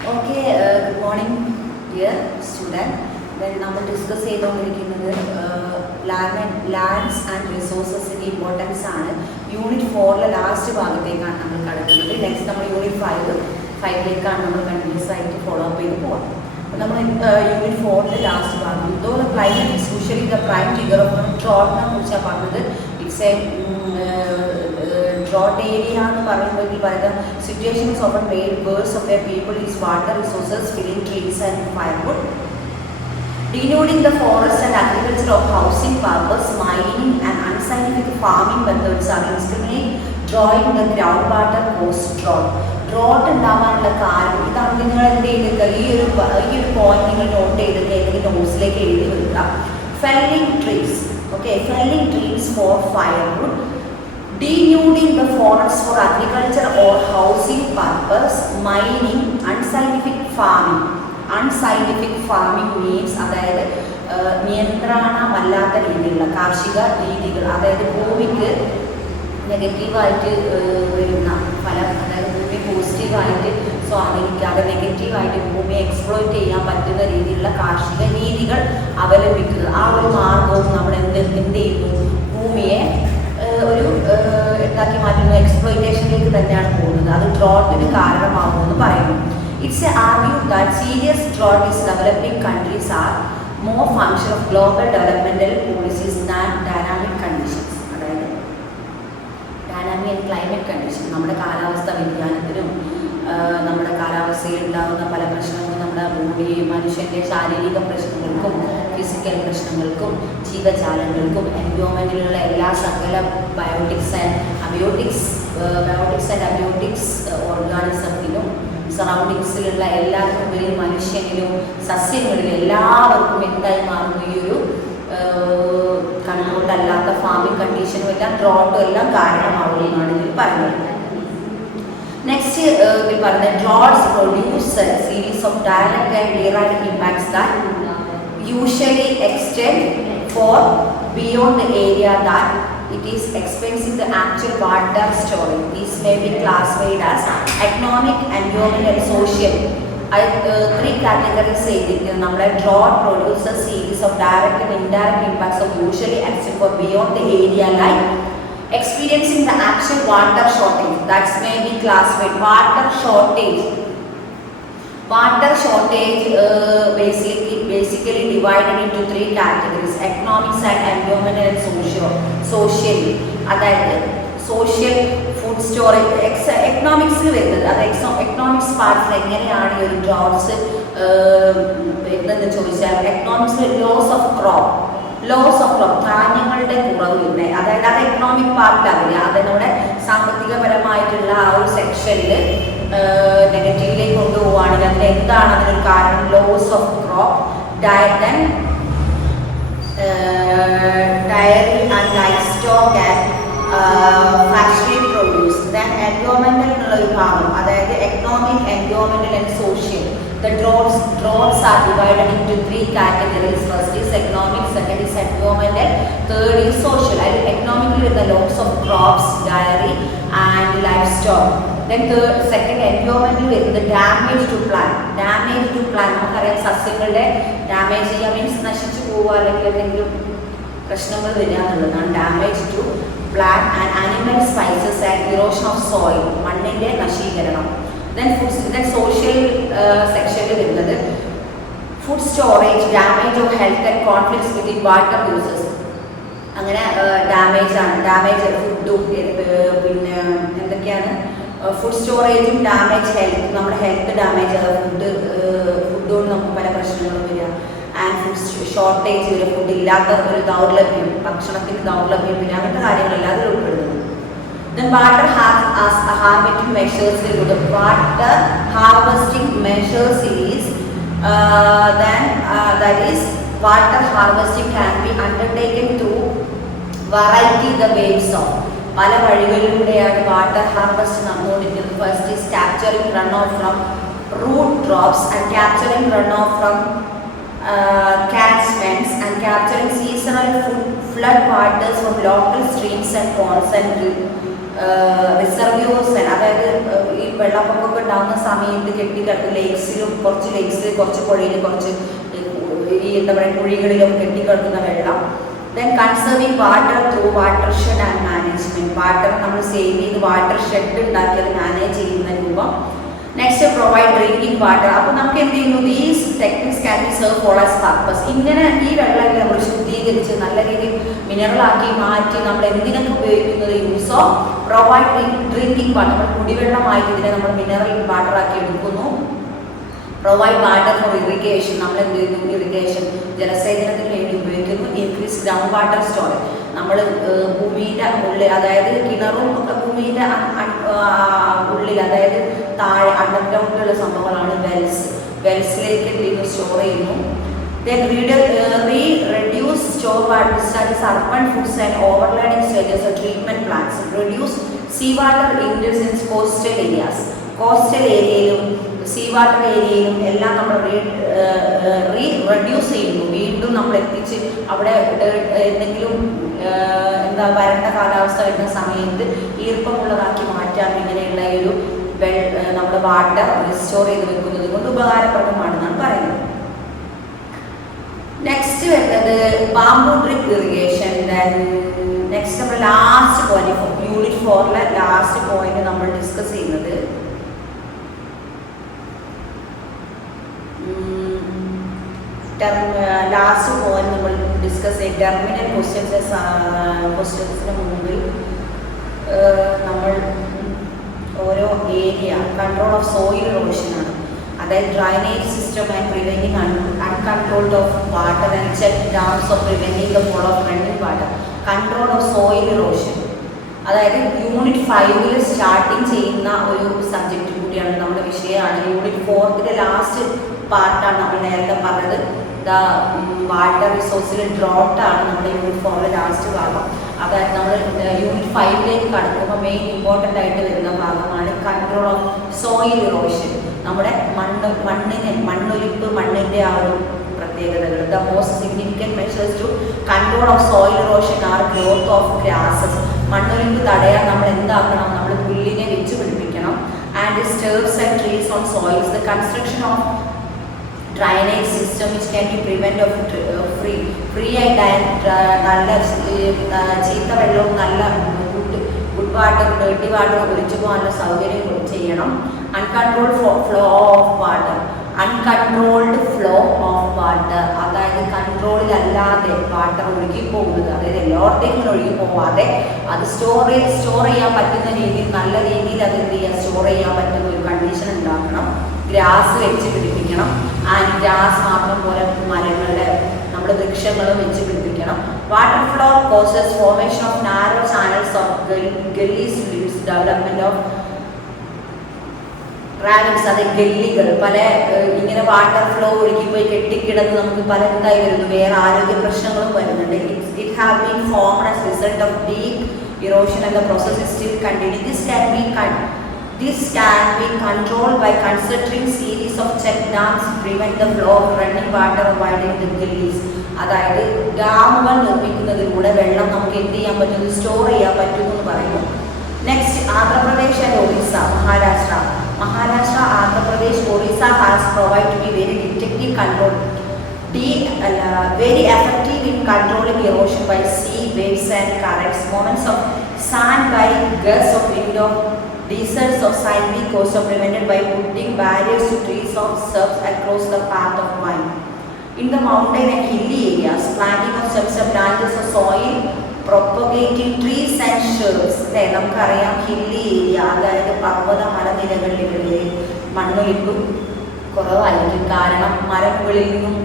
Okay, good morning, dear student. Then നമ്മൾ discuss ചെയ്തുകൊണ്ടിരിക്കുന്നത് lands and റിസോഴ്സസിൻ്റെ importance ആണ്. Unit 4 last ഭാഗത്തേക്കാണ് നമ്മൾ കടക്കുന്നത്. നെക്സ്റ്റ് നമ്മൾ യൂണിറ്റ് 5ലേക്കാണ് നമ്മൾ കണ്ടിന്യൂസ് ആയിട്ട് ഫോളോ അപ്പ് ചെയ്ത് പോകാം. അപ്പോൾ നമ്മൾ യൂണിറ്റ് 4 ലാസ്റ്റ് ഭാഗം though the climate is usually the prime figure of ഡ്രോട്ടിനെ കുറിച്ചാണ് പറഞ്ഞത്. ഇറ്റ്സ് എ drought area എന്ന് പറയുമ്പോൾ പറയുന്ന situations of main worse of their people is water resources, filling trees and firewood, denuding the forest and agriculture of housing purpose, mining and unscientific farming methods are indiscriminate drawing the groundwater cause drought ഉണ്ടാവാനുള്ള കാരണം ഇതാണ്. നിങ്ങൾ എന്ത് ചെയ്തിട്ട് ഈ ഒരു point നിങ്ങൾ not ചെയ്തിട്ട് ഏതെങ്കിലും നോട്ട്സിലേക്ക് എഴുതി വെക്കുക. Felling trees, okay, felling trees for firewood, denuding the forests for agriculture or housing purpose, mining, unscientific farming means അതായത് നിയന്ത്രണമല്ലാത്ത രീതിയിലുള്ള കാർഷിക രീതികൾ, അതായത് ഭൂമിക്ക് നെഗറ്റീവായിട്ട് വരുന്ന ഫലം, അതായത് ഭൂമി പോസിറ്റീവായിട്ട് സ്വാധീനിക്കാതെ നെഗറ്റീവായിട്ട് ഭൂമിയെ എക്സ്പ്ലോയിറ്റ് ചെയ്യാൻ പറ്റുന്ന രീതിയിലുള്ള കാർഷിക രീതികൾ അവലംബിക്കുന്നത്. ആ ഒരു മാർഗവും നമ്മൾ എന്ത് ചെയ്യുന്നു, ഭൂമിയെ ഒരു എന്താക്കി മാറ്റുന്നു, എക്സ്പ്ലോയിറ്റേഷനിലേക്ക് തന്നെയാണ് പോകുന്നത്. അത് ഡ്രോട്ടിന് കാരണമാകുമെന്ന് പറയുന്നു. It's A argue that serious drought is developing countries are more function of global developmental policies than dynamic conditions. അതായത് ഡൈനാമിക് ആൻഡ് ക്ലൈമറ്റ് കണ്ടീഷൻ, നമ്മുടെ കാലാവസ്ഥ വ്യതിയാനത്തിനും നമ്മുടെ കാലാവസ്ഥയിൽ ഉണ്ടാകുന്ന പല പ്രശ്നങ്ങളും നമ്മുടെ ഭൂമിയെ മനുഷ്യൻ്റെ ശാരീരിക പ്രശ്നങ്ങൾക്കും ഫിസിക്കൽ പ്രശ്നങ്ങൾക്കും ജീവജാലങ്ങൾക്കും എൻവയോൺമെൻറ്റിലുള്ള എല്ലാ സകല ബയോട്ടിക്സ് ആൻഡ് അബയോട്ടിക്സ് ഓർഗാനിസത്തിനും സറൗണ്ടിങ്സിലുള്ള എല്ലാവർക്കും ഉപരി മനുഷ്യനിലും സസ്യങ്ങളിലും എല്ലാവർക്കും എന്തായി മാറുന്നു ഈ ഒരു കൺട്രോൾഡ് അല്ലാത്ത ഫാമിംഗ് കണ്ടീഷനും എല്ലാം ഡ്രോട്ടും എല്ലാം കാരണമാവുമെന്നാണ് ഇതിൽ പറയുന്നത്. നെക്സ്റ്റ് ഇതിൽ പറഞ്ഞത് droughts produce a series of direct and indirect impacts that usually extend for beyond the area that it is experiencing the actual water storage. These may be classified as economic, environmental and social. Three categories ചെയ്തിരിക്കുന്നത്. നമ്മുടെ drought produces a series of direct and indirect impacts of usually extend for beyond the area like experiencing the actual water shortage. That may be classified water shortage basically divided into three categories: economics and environmental and social. അതായത് social food storage എക്കണോമിക്സിൽ വരുന്നത്. അത് economics പാർട്സിൽ എങ്ങനെയാണ് ഈ ഒരു droughts വരുന്നതെന്ന് ചോദിച്ചാൽ, എക്കണോമിക്സിൽ loss of crop ധാന്യങ്ങളുടെ കുറവ് വരുന്നത്, അതായത് അത് എക്കണോമിക് പാർട്ടിലാവില്ല. അത് നമ്മുടെ സാമ്പത്തികപരമായിട്ടുള്ള ആ ഒരു സെക്ഷനിൽ നെഗറ്റീവിലേക്ക് കൊണ്ടുപോവുകയാണെങ്കിൽ അതിന് എന്താണ് അതിനൊരു കാരണം? Loss of crop, dairy and livestock and factory produce. Then എൻവയോൺമെന്റൽ എന്നുള്ള ഒരു ഭാഗം, അതായത് എക്കണോമിക്, എൻവയോൺമെന്റൽ and social. The droughts are divided into three categories. First is economic, second is environmental, third is social. Economically with the loss of crops, dairy and livestock. Then second environmental with the damage to plant. നമുക്കറിയാം സസ്യങ്ങളുടെ damage ചെയ്യുക means നശിച്ചു പോവുക അല്ലെങ്കിൽ എന്തെങ്കിലും പ്രശ്നങ്ങൾ വരിക എന്നുള്ളതാണ്. Damage to plant and animal species and erosion of soil, മണ്ണിൻ്റെ നശീകരണം. Then social സെക്ഷനിൽ വരുന്നത് food storage, damage of health and conflicts within water users. അങ്ങനെ ഡാമേജ് ഫുഡും പിന്നെ എന്തൊക്കെയാണ് ഫുഡ് സ്റ്റോറേജും ഡാമേജ് ഹെൽത്ത്, നമ്മുടെ ഹെൽത്ത് ഡാമേജ്, ഫുഡ് കൊണ്ട് നമുക്ക് പല പ്രശ്നങ്ങളും വരിക. ആൻഡ് ഫുഡ് ഷോർട്ടേജ് വരിക, ഫുഡ് ഇല്ലാത്ത ഒരു ദൗർലഭ്യം, ഭക്ഷണത്തിന് ദൗർലഭ്യം, പിന്നെ അങ്ങനത്തെ കാര്യങ്ങളെല്ലാം അതിൽ ഉൾപ്പെടുന്നു. Then water harvesting measures is that is water harvesting can be undertaken through variety the ways of. പല വഴികളിലൂടെയാണ് വാട്ടർ ഹാർവെസ്റ്റ് നടന്നുകൊണ്ടിരിക്കുന്നത്. First is capturing runoff from root drops and capturing runoff from catchments and capturing seasonal flood waters from local streams and ponds and റിസർവ്യൂസ്, അതായത് ഈ വെള്ളപ്പൊക്കമൊക്കെ ഉണ്ടാകുന്ന സമയത്ത് കെട്ടിക്കിടക്കുന്ന ലേക്സിലും കുറച്ച് പുഴയിൽ കുറച്ച് ഈ എന്താ പറയുക കുഴികളിലും കെട്ടിക്കിടക്കുന്ന വെള്ളം. Then conserving water through watershed and management, water നമ്മൾ സേവ് ചെയ്ത് വാട്ടർ ഷെഡ് ഉണ്ടാക്കി അത് മാനേജ് ചെയ്യുന്ന രൂപം. Next provide drinking water. അപ്പോൾ നമുക്ക് എന്ത് ചെയ്യുന്നു, these techniques can be serve for as purpose. ഇങ്ങനെ ഈ വെള്ളം നമ്മൾ ശുദ്ധീകരിച്ച് നല്ല രീതിയിൽ മിനറലാക്കി മാറ്റി നമ്മൾ എന്തിനൊക്കെ ഉപയോഗിക്കുന്നത്, use of provide drinking water, നമ്മൾ കുടിവെള്ളമായിട്ട് ഇതിനെ നമ്മൾ മിനറൽ വാട്ടർ ആക്കി എടുക്കുന്നു. പ്രൊവൈഡ് വാട്ടർ ഫോർ ഇറിഗേഷൻ, നമ്മൾ എന്ത് ചെയ്യുന്നു, ഇറിഗേഷൻ ജലസേചനത്തിന് വേണ്ടി ഉപയോഗിക്കുന്നു. ഇൻക്രീസ് ഗ്രൗണ്ട് വാട്ടർ സ്റ്റോറേജ്, നമ്മൾ ഭൂമിയുടെ ഉള്ളിൽ, അതായത് കിണറും ഒക്കെ ഭൂമിയുടെ ഉള്ളിൽ, അതായത് താഴെ അണ്ടർഗ്രൗണ്ടിലുള്ള സംഭവങ്ങളാണ് വെൽസിലേക്ക് എന്ത് ചെയ്യുന്നു, സ്റ്റോർ ചെയ്യുന്നു. Then reduce store water discharges, urban foods and overlanding stages of treatment plants. Reduce seawater intrusions in coastal areas. Coastal ഏരിയയിലും സീ വാട്ടർ ഏരിയയിലും എല്ലാം നമ്മൾ റെഡ്യൂസ് ചെയ്യുന്നു. വീണ്ടും നമ്മൾ എത്തിച്ച് അവിടെ എന്തെങ്കിലും എന്താ വരണ്ട കാലാവസ്ഥ വരുന്ന സമയത്ത് ഈർപ്പമുള്ളതാക്കി മാറ്റാൻ ഇങ്ങനെയുള്ള ഒരു നമ്മുടെ വാട്ടർ റിസ്റ്റോർ ചെയ്ത് വെക്കുന്നത് കൊണ്ട് ഉപകാരപ്രദമാണെന്നാണ് പറയുന്നത്. നെക്സ്റ്റ് വരുന്നത് ബാംബു ഡ്രിപ്പ് ഇറിഗേഷൻ. നെക്സ്റ്റ് നമ്മൾ last point, unit 4 last point നമ്മൾ ഡിസ്കസ് ചെയ്യുന്നത് ലാസ്റ്റ് പോയിന്റ് നമ്മൾ ഡിസ്കസ് ചെയ്യും ടെർമിനൽ ക്വസ്റ്റ്യൻസിന് മുമ്പിൽ നമ്മൾ ഓരോ ഏരിയ കൺട്രോൾ ഓഫ് സോയിൽ ഇറോഷനാണ്, അതായത് drainage system and preventing uncontrolled of water and check dams of preventing the flow of running water, control of soil erosion. അതായത് unit 5 starting ചെയ്യുന്ന ഒരു subject കൂടിയാണ്, നമ്മുടെ വിഷയമാണ്. യൂണിറ്റ് 4 ലാസ്റ്റ് പാർട്ടാണ് നമ്മൾ നേരത്തെ പറഞ്ഞത്. ദ വാട്ടർ റിസോഴ്സിൽ ഡ്രോട്ടാണ് നമ്മുടെ യൂണിറ്റ് 4 ലാസ്റ്റ് ഭാഗം. അതായത് നമ്മൾ യൂണിറ്റ് 5 കടക്കുമ്പോൾ മെയിൻ ഇമ്പോർട്ടൻ്റ് ആയിട്ട് വരുന്ന ഭാഗമാണ് കൺട്രോൾ ഓഫ് സോയിൽ ഇറോഷൻ. നമ്മുടെ മണ്ണൊലിപ്പ്, മണ്ണിൻ്റെ ആ ഒരു പ്രത്യേകതകൾ. The most significant measures to control of soil erosion are growth of grasses. മണ്ണൊലിപ്പ് തടയാൻ നമ്മൾ എന്താക്കണം, നമ്മൾ പുല്ലിനെ വെച്ച് പിടിപ്പിക്കണം. And shrubs and trees on soils. The construction of drainage system which can be prevent of free ആയിട്ട് നല്ല ചീത്ത വെള്ളവും നല്ല ഗുഡ് വാട്ടർ ഡേർട്ടി വാട്ടർ ഒഴിച്ചു പോകാനുള്ള സൗകര്യം ചെയ്യണം. Uncontrolled flow of water, uncontrolled flow of water, അതായത് കൺട്രോളിലല്ലാതെ വാട്ടർ ഒഴുകി പോകുന്നത്, അതായത് എല്ലായിടത്തേക്കും ഒഴുകി പോവാതെ അത് സ്റ്റോർ ചെയ്യാൻ പറ്റുന്ന രീതിയിൽ, നല്ല രീതിയിൽ അത് എന്ത് ചെയ്യുക, സ്റ്റോർ ചെയ്യാൻ പറ്റുന്ന ഒരു കണ്ടീഷൻ ഉണ്ടാക്കണം. ഗ്രാസ് വെച്ച് പിടിപ്പിക്കണം. ആൻഡ് ഗ്രാസ് മാത്രം പോലെ മരങ്ങളുടെ നമ്മൾ വൃക്ഷങ്ങളും വെച്ച് പിടിപ്പിക്കണം. Water flow causes formation of narrow channels of gullies, rills, development of ravines, അതായത് ഗല്ലികൾ, പല ഇങ്ങനെ വാട്ടർ ഫ്ലോ ഒഴുകിപ്പോയി കെട്ടിക്കിടന്ന് നമുക്ക് പല എന്തായി വരുന്നു, വേറെ ആരോഗ്യ പ്രശ്നങ്ങളും വരുന്നുണ്ട്. It have been formed as result of deep erosion and the process is still continue. This can be controlled by constructing series of check dams to prevent the flow of running water widening the gullies. അതായത് ഡാമുകൾ നിർമ്മിക്കുന്നതിലൂടെ വെള്ളം നമുക്ക് എന്ത് ചെയ്യാൻ പറ്റും, store ചെയ്യാൻ പറ്റും എന്ന് പറയുന്നു. Next Andhra Pradesh and Orissa, Maharashtra, Andhra Pradesh, Orissa has provide to be very detective control, very effective in controlling erosion by sea waves and currents, movements of sand by gusts of wind of deserts of sandy coast are prevented by putting barriers to trees of shrubs across the path of vine. In the mountain and hilly areas, planting of stems and branches of soil, propagating trees and shrubs. നമുക്കറിയാം hilly area, അതായത് പർവ്വത മലനിരകളിലെ മണ്ണൊലിപ്പ് കുറവായിരിക്കും. കാരണം മരമുകളിൽ നിന്നും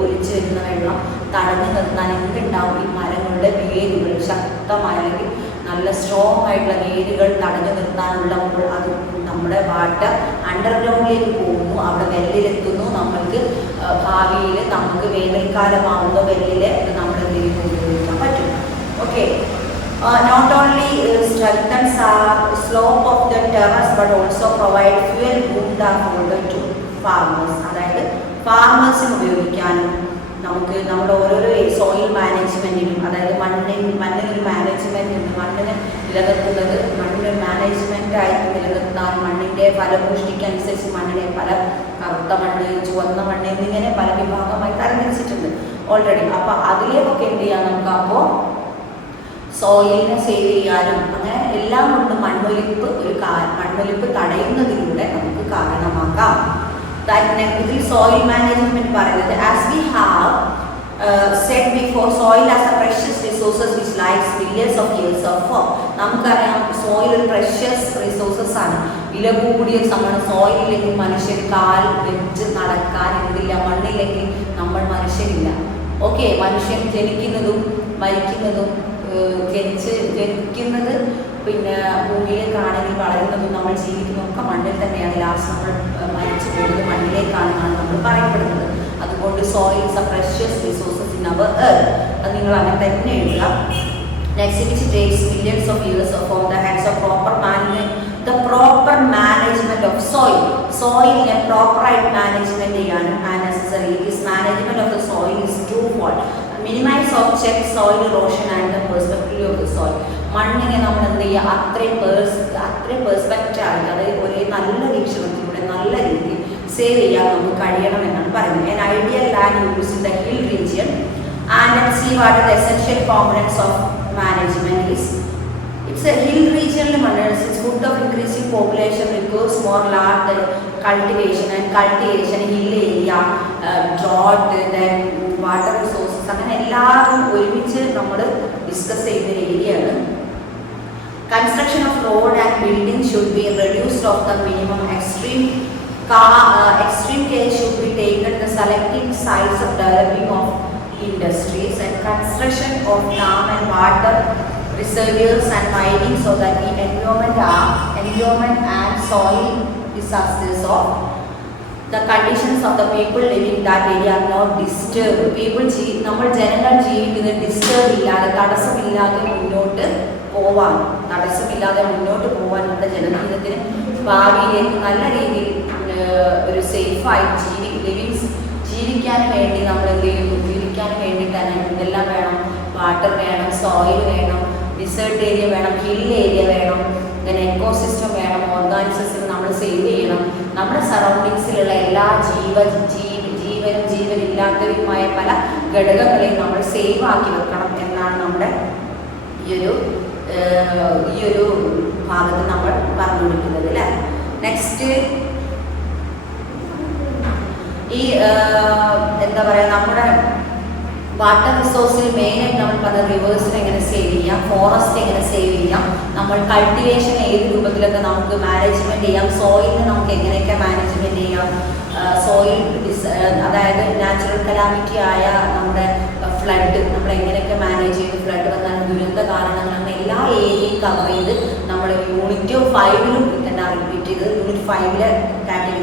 ഒലിച്ചു വരുന്ന വെള്ളം തടഞ്ഞു നിർത്താൻ എന്തുണ്ടാവും, ഈ മരങ്ങളുടെ വേരുകൾ ശക്തമായ അല്ലെങ്കിൽ നല്ല സ്ട്രോങ് ആയിട്ടുള്ള വേരുകൾ തടഞ്ഞു നിർത്താനുള്ളപ്പോൾ അത് നമ്മുടെ വാട്ടർ അണ്ടർഗ്രൗണ്ടിലേക്ക് പോകുന്നു, അവിടെ വെല്ലിലെത്തുന്നു. നമ്മൾക്ക് ഭാവിയിൽ നമുക്ക് വേനൽക്കാലമാകുമ്പോൾ വെല്ലിൽ നമ്മൾ എന്തെങ്കിലും ഉപയോഗിക്കാൻ പറ്റും. Okay, not only strengthens slope of the terrace but also provide fuel, wood and water to farmers. അതായത് ഫാർമേഴ്സിന് ഉപയോഗിക്കാനും നമുക്ക് നമ്മുടെ ഓരോരോ സോയിൽ മാനേജ്മെൻറ്റിനും, അതായത് മണ്ണിനൊരു മാനേജ്മെൻറ്റ് ഉണ്ട്. മണ്ണിന് നിലനിർത്തുന്നത് മണ്ണിനൊരു മാനേജ്മെൻറ്റായിട്ട് നിലനിർത്താൻ മണ്ണിൻ്റെ ഫലപുഷ്ടിക്കനുസരിച്ച് മണ്ണിനെ പല കറുത്ത മണ്ണ്, ചുവന്ന മണ്ണ് എന്നിങ്ങനെ പല വിഭാഗമായി തരംതിരിച്ചിട്ടുണ്ട് ഓൾറെഡി. അപ്പോൾ അതിലേക്കൊക്കെ എന്ത് ചെയ്യാം നമുക്ക്? അപ്പോൾ സോയിലിനെ സേവ് ചെയ്യാനും അങ്ങനെ എല്ലാം കൊണ്ടും മണ്ണൊലിപ്പ് തടയുന്നതിലൂടെ നമുക്ക് കാരണമാക്കാം. ഇതിൽ സോയിൽ മാനേജ്മെന്റ് പറയുന്നത്, as we have said before, soil as a precious resources which lies billions of years of work. നമുക്കറിയാം സോയിൽ ഒരു പ്രഷ്യസ് റിസോഴ്സസ് ആണ്, വില കൂടിയ സമയം. സോയിലില്ലെങ്കിൽ മനുഷ്യർ കാൽ വെച്ച് നടക്കാൻ എന്തില്ല, മണ്ണില്ലെങ്കിൽ നമ്മൾ മനുഷ്യരില്ല. ഓക്കെ, മനുഷ്യൻ ജനിക്കുന്നതും മരിക്കുന്നതും ജനിക്കുന്നത് പിന്നെ ഭൂമിയിലേക്കാണെങ്കിൽ വളരുന്നതും നമ്മൾ ജീവിക്കുന്നതൊക്കെ മണ്ണിൽ തന്നെയാണ്. ലാസ്റ്റ് നമ്മൾ മരിച്ചു പോകുന്നത് മണ്ണിലേക്കാണെന്നാണ് നമ്മൾ പറയപ്പെടുന്നത്. അതുകൊണ്ട് soil is a precious resources in our earth. അത് നിങ്ങൾ അങ്ങനെ തന്നെ എഴുതുക. Next, which takes millions of years for the hands of proper management of soil. സോയിലിനെ പ്രോപ്പറായിട്ട് മാനേജ്മെന്റ് ചെയ്യാനും necessary is management of the soil is twofold. Minimise of check soil erosion and the perspective of the soil. മണ്ണിനെ നമ്മൾ എന്ത് ചെയ്യുക? അത്രയും പെർസ്പെക്റ്റായിട്ട്, അതായത് ഒരേ നല്ല വീക്ഷണത്തിലൂടെ നല്ല രീതിയിൽ സേവ് ചെയ്യാൻ നമുക്ക് കഴിയണം എന്നാണ് പറയുന്നത്. An ideal land use in the hill region, and let's see what the essential components of management is. It's a hill regional manner. It's food of increasing population requires more land cultivation hill area, drought, then water resources. അങ്ങനെ എല്ലാവരും ഒരുമിച്ച് നമ്മൾ discuss ചെയ്യുന്ന ഏരിയയാണ്. Construction of road and building should be reduced of the minimum. Extreme care should be taken the selecting sites of developing of industries and construction of dam and water reservoirs and mining so that the environment and soil disasters of the conditions of the people living in that area are not disturbed. നമ്മൾ ജനങ്ങൾ ജീവിക്കുന്നത് disturb ഇല്ലാതെ, തടസ്സമില്ലാതെ മുന്നോട്ട് പോവാൻ നമ്മുടെ ജനജീവിതത്തിന് ഭാവിയിലേക്ക് നല്ല രീതിയിൽ ഒരു സേഫായി ജീവിക്കാൻ വേണ്ടി നമ്മൾ എന്ത് ചെയ്യുന്നു? ജീവിക്കാൻ വേണ്ടി തന്നെ ഇതെല്ലാം വേണം. വാട്ടർ വേണം, സോയിൽ വേണം, ഡിസേർട്ട് ഏരിയ വേണം, ഹിൽ ഏരിയ വേണം, then എക്കോസിസ്റ്റം വേണം, ഓർഗാനിസത്തിനെ നമ്മൾ സേവ് ചെയ്യണം. നമ്മുടെ സറൗണ്ടിങ്സിലുള്ള എല്ലാ ജീവനില്ലാത്തവരുമായ പല ഘടകങ്ങളെയും നമ്മൾ സേവ് ആക്കി വെക്കണം എന്നാണ് നമ്മുടെ ഈ ഒരു ഭാഗത്ത് നമ്മൾ പറഞ്ഞുകൊടുക്കുന്നത് അല്ലേ. നെക്സ്റ്റ്, ഈ എന്താ പറയുക, നമ്മുടെ വാട്ടർ റിസോഴ്സിൽ മെയിനായിട്ട് നമ്മൾ പറഞ്ഞ റിവേഴ്സിനെ എങ്ങനെ സേവ് ചെയ്യാം, ഫോറസ്റ്റ് എങ്ങനെ സേവ് ചെയ്യാം, നമ്മൾ കൾട്ടിവേഷൻ ഏത് രൂപത്തിലൊക്കെ നമുക്ക് മാനേജ്മെൻറ്റ് ചെയ്യാം, സോയിലിനെ നമുക്ക് എങ്ങനെയൊക്കെ മാനേജ്മെൻറ്റ് ചെയ്യാം, സോയിൽ അതായത് നാച്ചുറൽ കലാമിറ്റി ആയ നമ്മുടെ ഫ്ലഡ് നമ്മൾ എങ്ങനെയൊക്കെ മാനേജ് ചെയ്ത്, ഫ്ലഡ് വന്നാൽ ദുരന്ത കാരണങ്ങൾ, അങ്ങനെ എല്ലാ ഏരിയയും കവർ ചെയ്ത് നമ്മൾ യൂണിറ്റ് 5 റിപ്പീറ്റ് ചെയ്ത് യൂണിറ്റ് 5 കാറ്റഗറി